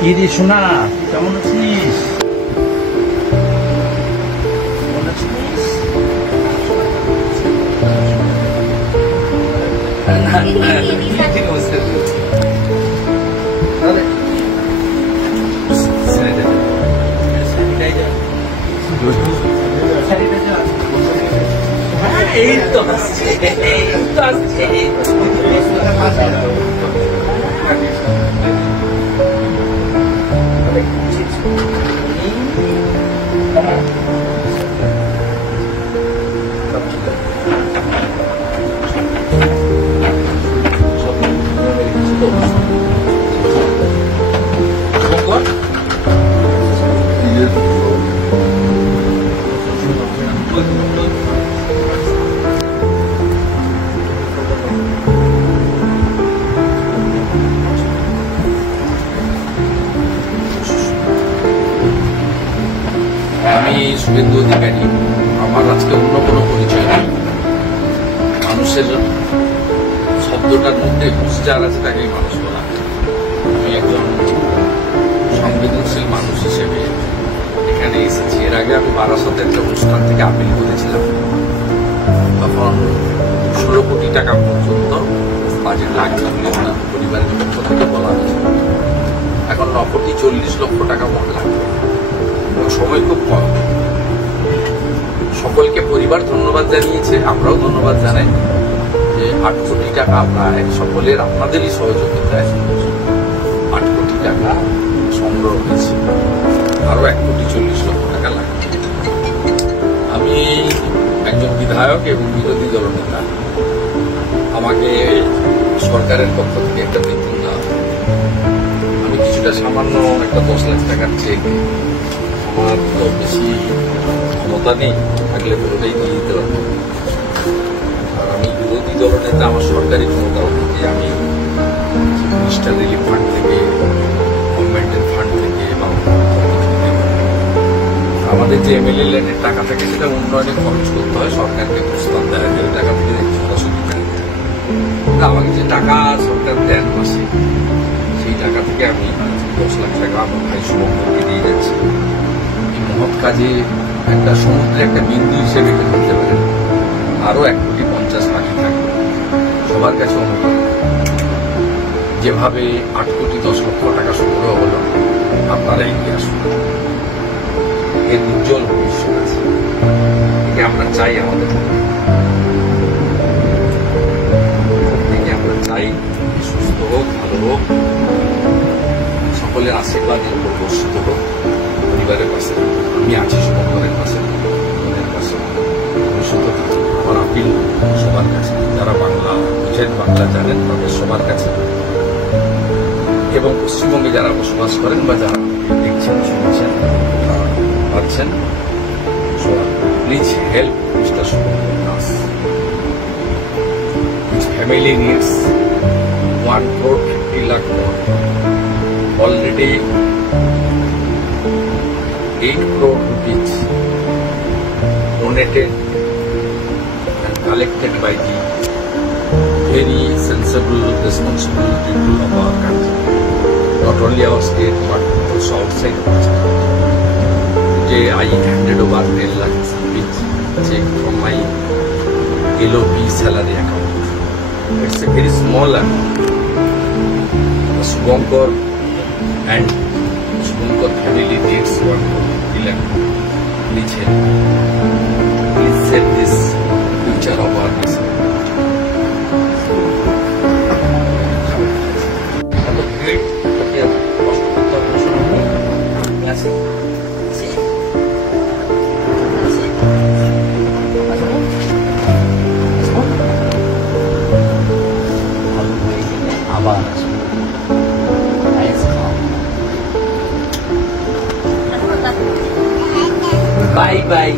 কি রে সোনা, তুই কেমন আছিস? কেমন আছিস? ঠিক অবস্থা। তাহলে এই তো আসছে, এই তো আসছে। আমি শুভেন্দু অধিকারী। আমার আজকে অন্য কোনো পরিচয় নেই। মানুষের শব্দটার মধ্যে যার আছে তাকেই মানুষ বলা। আমি একজন সংবেদনশীল মানুষ হিসেবে এখানে এসেছি। এর আগে আমি বারাসাতে একটা অনুষ্ঠান থেকে আপিল করেছিলাম। তখন 16 কোটি টাকা পর্যন্ত বাজেট লাগবে বলে ওনার পরিবারের পক্ষ থেকে বলা হয়েছিল। এখন 9 কোটি 40 লক্ষ টাকা মোট লাগবে। সময় খুব কম। সকলকে পরিবার ধন্যবাদ জানিয়েছে, আমরাও ধন্যবাদ জানাই যে 8 কোটি টাকা প্রায় সকলের আপনাদেরই সহযোগিতায় 8 কোটি টাকা সংগ্রহ হয়েছে। আরো 1 কোটি 40 লক্ষ টাকা লাগবে। আমি একজন বিধায়ক এবং বিরোধী দলনেতা। আমাকে সরকারের পক্ষ থেকে একটা বেতন দেওয়া। আমি কিছুটা সামান্য একটা 10 লাখ টাকার চেক, আমার তো বেশি ক্ষমতা নেই, থাকলে পুরোটাই দিয়ে দিতে পারবো। আর আমি বিরোধী দলনেতা, আমার সরকারি ক্ষমতা যে আমি মিনিস্টার রিলিফ ফান্ড থেকে, গভর্নমেন্টের ফান্ড থেকে বা আমাদের যে এমএলএ ল্যান্ডের টাকা থাকে সেটা উন্নয়নে খরচ করতে হয়। সরকারকে প্রস্তাব দেয় যে ওই টাকা থেকে অসুবিধা নেই। আমাকে যে টাকা সরকার দেন মাসে, সেই টাকা থেকে আমি 10 লাখ টাকা আমার ভাই শুভঙ্করকে দিয়ে যাচ্ছি। এই মহৎ কাজে একটা সমুদ্রে একটা বিন্দু হিসেবে ধরতে পারেন। আরো 1 কোটি 50 বাকি থাকবে। সবার কাছে অনুরোধ, যেভাবে 8 কোটি 10 লক্ষ টাকা সংগ্রহ হলো, আপনারা এগিয়ে আসুন। এর উজ্জ্বল ভবিষ্যৎ আছে, একে আমরা চাই। আমাদের একে আমরা চাই সুস্থ হোক, ভালো হোক, সকলের আশীর্বাদের উপর বর্ষিত হোক, পরিবারের পাশে। আমি আছি শুভঙ্করের পাশে, বোনের পাশে। ভবিষ্যৎ আমার আপিল সবার কাছে, যারা বাংলা বুঝেন, বাংলা জানেন, তাদের সবার কাছে, এবং পশ্চিমবঙ্গে যারা বসবাস করেন বা যারা দেখছেন, শুনছেন, পাচ্ছেন, please help mister Shubhankar Das. His family needs 1.50 lakh more. Already 8 crore rupees donated and collected by the very sensible, responsible people of our country. Not only our state, but also outside of our state. Today I handed over 10 lakhs rupees check from my LOP salary account. It's a very small amount. The Shubhankar and Shubhankar family needs 1.50 lakh. Please help. Please save this future of our nation. Bye bye.